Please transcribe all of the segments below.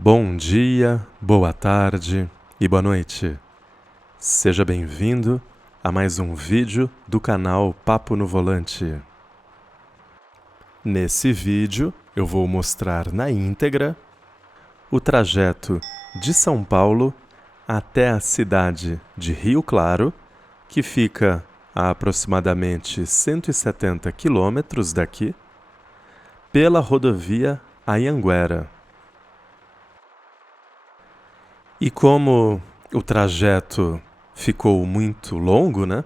Bom dia, boa tarde e boa noite. Seja bem-vindo a mais um vídeo do canal Papo no Volante. Nesse vídeo eu vou mostrar na íntegra o trajeto de São Paulo até a cidade de Rio Claro, que fica a aproximadamente 170 quilômetros daqui, pela rodovia Anhanguera. E como o trajeto ficou muito longo, né?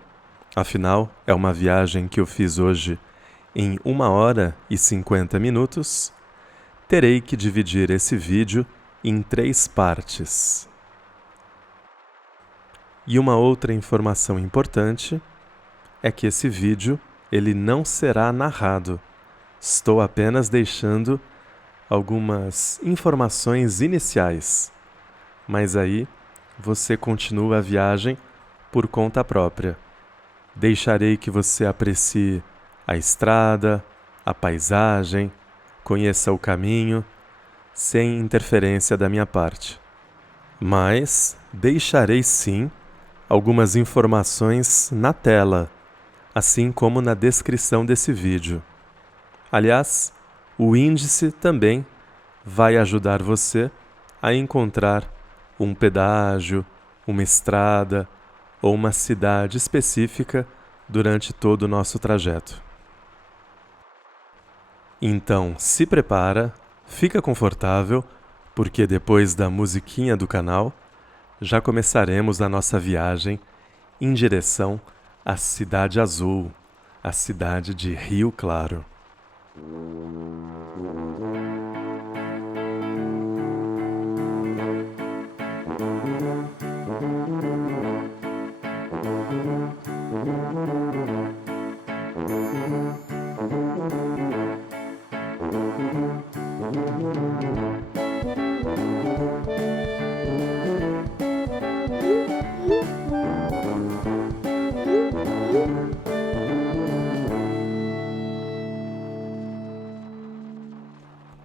Afinal, é uma viagem que eu fiz hoje em 1 hora e 50 minutos, terei que dividir esse vídeo em 3 partes. E uma outra informação importante é que esse vídeo ele não será narrado. Estou apenas deixando algumas informações iniciais. Mas aí você continua a viagem por conta própria. Deixarei que você aprecie a estrada, a paisagem, conheça o caminho, sem interferência da minha parte. Mas deixarei sim algumas informações na tela, assim como na descrição desse vídeo. Aliás, o índice também vai ajudar você a encontrar um pedágio, uma estrada ou uma cidade específica durante todo o nosso trajeto. Então, se prepara, fica confortável, porque depois da musiquinha do canal, já começaremos a nossa viagem em direção à Cidade Azul, a cidade de Rio Claro.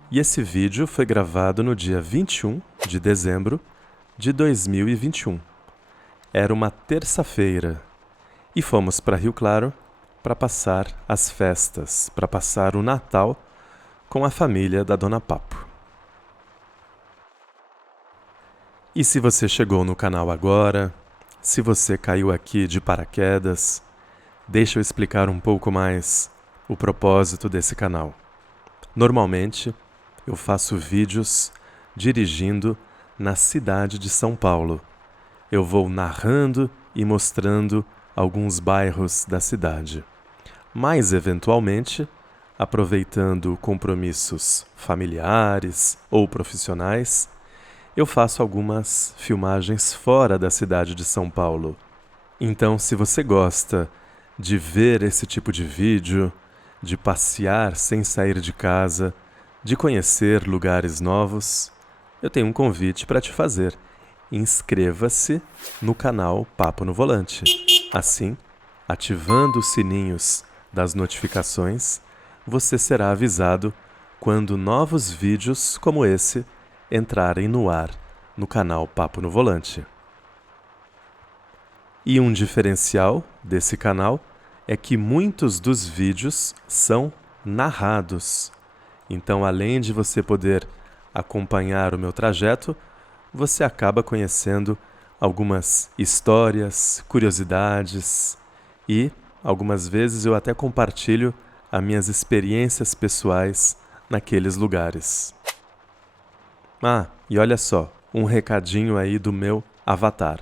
E esse vídeo foi gravado no dia 21 de dezembro de 2021. Era uma terça-feira e fomos para Rio Claro para passar as festas, para passar o Natal com a família da Dona Papo. E se você chegou no canal agora, se você caiu aqui de paraquedas, deixa eu explicar um pouco mais o propósito desse canal. Normalmente, eu faço vídeos dirigindo na cidade de São Paulo. Eu vou narrando e mostrando alguns bairros da cidade. Mas, eventualmente, aproveitando compromissos familiares ou profissionais, eu faço algumas filmagens fora da cidade de São Paulo. Então, se você gosta de ver esse tipo de vídeo, de passear sem sair de casa, de conhecer lugares novos, eu tenho um convite para te fazer. Inscreva-se no canal Papo no Volante. Assim, ativando os sininhos das notificações, você será avisado quando novos vídeos como esse entrarem no ar no canal Papo no Volante. E um diferencial desse canal é que muitos dos vídeos são narrados. Então, além de você poder acompanhar o meu trajeto, você acaba conhecendo algumas histórias, curiosidades e, algumas vezes, eu até compartilho as minhas experiências pessoais naqueles lugares. E olha só, um recadinho aí do meu avatar.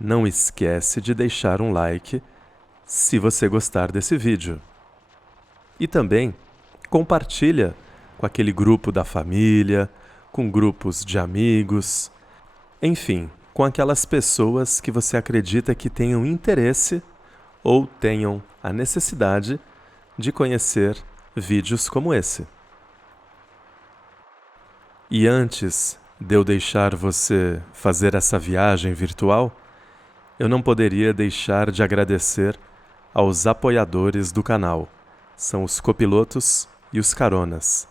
Não esquece de deixar um like se você gostar desse vídeo. E também compartilha com aquele grupo da família, com grupos de amigos, enfim, com aquelas pessoas que você acredita que tenham interesse ou tenham a necessidade de conhecer vídeos como esse. E antes de eu deixar você fazer essa viagem virtual, eu não poderia deixar de agradecer aos apoiadores do canal. São os copilotos e os caronas.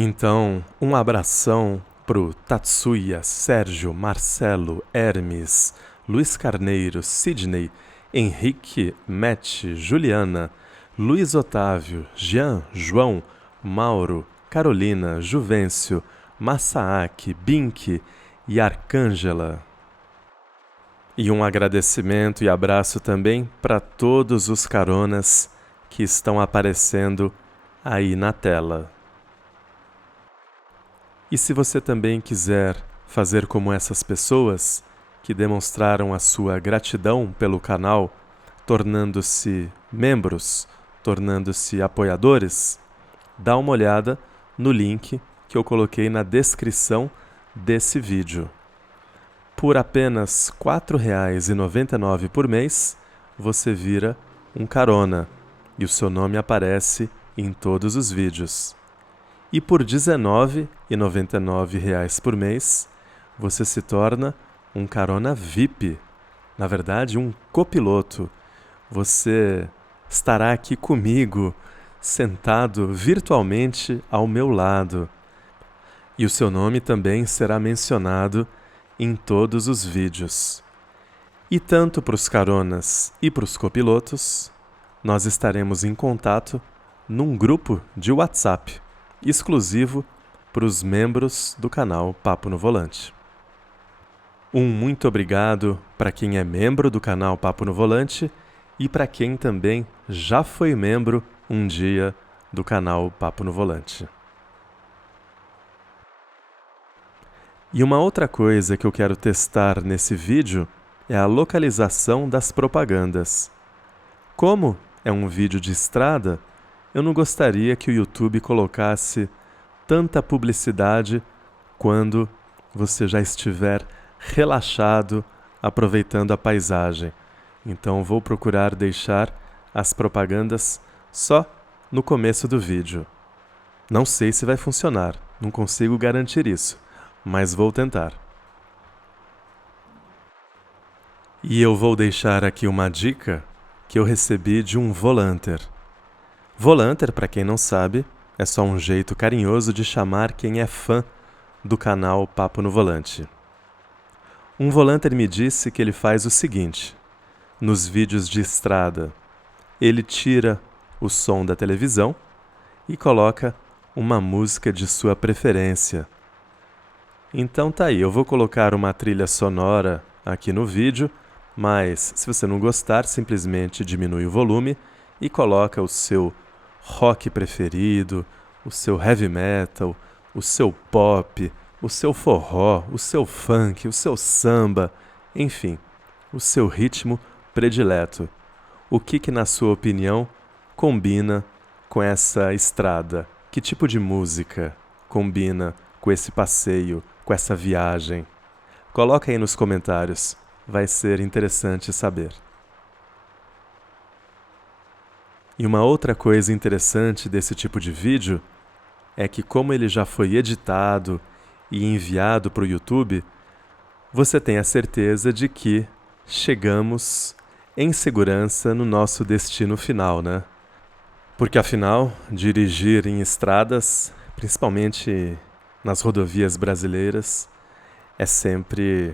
Então, um abração pro Tatsuya, Sérgio, Marcelo, Hermes, Luiz Carneiro, Sidney, Henrique, Matt, Juliana, Luiz Otávio, Jean, João, Mauro, Carolina, Juvencio, Massaaki, Bink e Arcângela. E um agradecimento e abraço também para todos os caronas que estão aparecendo aí na tela. E se você também quiser fazer como essas pessoas que demonstraram a sua gratidão pelo canal, tornando-se membros, tornando-se apoiadores, dá uma olhada no link que eu coloquei na descrição desse vídeo. Por apenas R$ 4,99 por mês, você vira um carona e o seu nome aparece em todos os vídeos. E por R$ 19,99 por mês, você se torna um carona VIP, na verdade um copiloto. Você estará aqui comigo, sentado virtualmente ao meu lado. E o seu nome também será mencionado em todos os vídeos. E tanto para os caronas e para os copilotos, nós estaremos em contato num grupo de WhatsApp, exclusivo para os membros do canal Papo no Volante. Um muito obrigado para quem é membro do canal Papo no Volante e para quem também já foi membro um dia do canal Papo no Volante. E uma outra coisa que eu quero testar nesse vídeo é a localização das propagandas. Como é um vídeo de estrada, eu não gostaria que o YouTube colocasse tanta publicidade quando você já estiver relaxado, aproveitando a paisagem. Então vou procurar deixar as propagandas só no começo do vídeo. Não sei se vai funcionar, não consigo garantir isso, mas vou tentar. E eu vou deixar aqui uma dica que eu recebi de um volanter. Volanter, para quem não sabe, é só um jeito carinhoso de chamar quem é fã do canal Papo no Volante. Um volanter me disse que ele faz o seguinte: nos vídeos de estrada, ele tira o som da televisão e coloca uma música de sua preferência. Então tá aí, eu vou colocar uma trilha sonora aqui no vídeo, mas se você não gostar, simplesmente diminui o volume e coloca o seu rock preferido, o seu heavy metal, o seu pop, o seu forró, o seu funk, o seu samba, enfim, o seu ritmo predileto. O que na sua opinião, combina com essa estrada? Que tipo de música combina com esse passeio, com essa viagem? Coloca aí nos comentários, vai ser interessante saber. E uma outra coisa interessante desse tipo de vídeo é que, como ele já foi editado e enviado para o YouTube, você tem a certeza de que chegamos em segurança no nosso destino final, né? Porque, afinal, dirigir em estradas, principalmente nas rodovias brasileiras, é sempre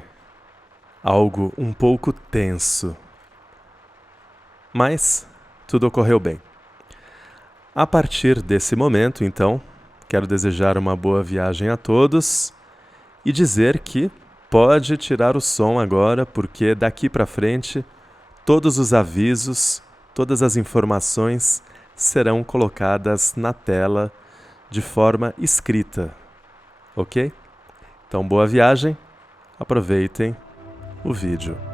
algo um pouco tenso. Mas tudo ocorreu bem. A partir desse momento, então, quero desejar uma boa viagem a todos e dizer que pode tirar o som agora, porque daqui para frente todos os avisos, todas as informações serão colocadas na tela de forma escrita, ok? Então, boa viagem, aproveitem o vídeo.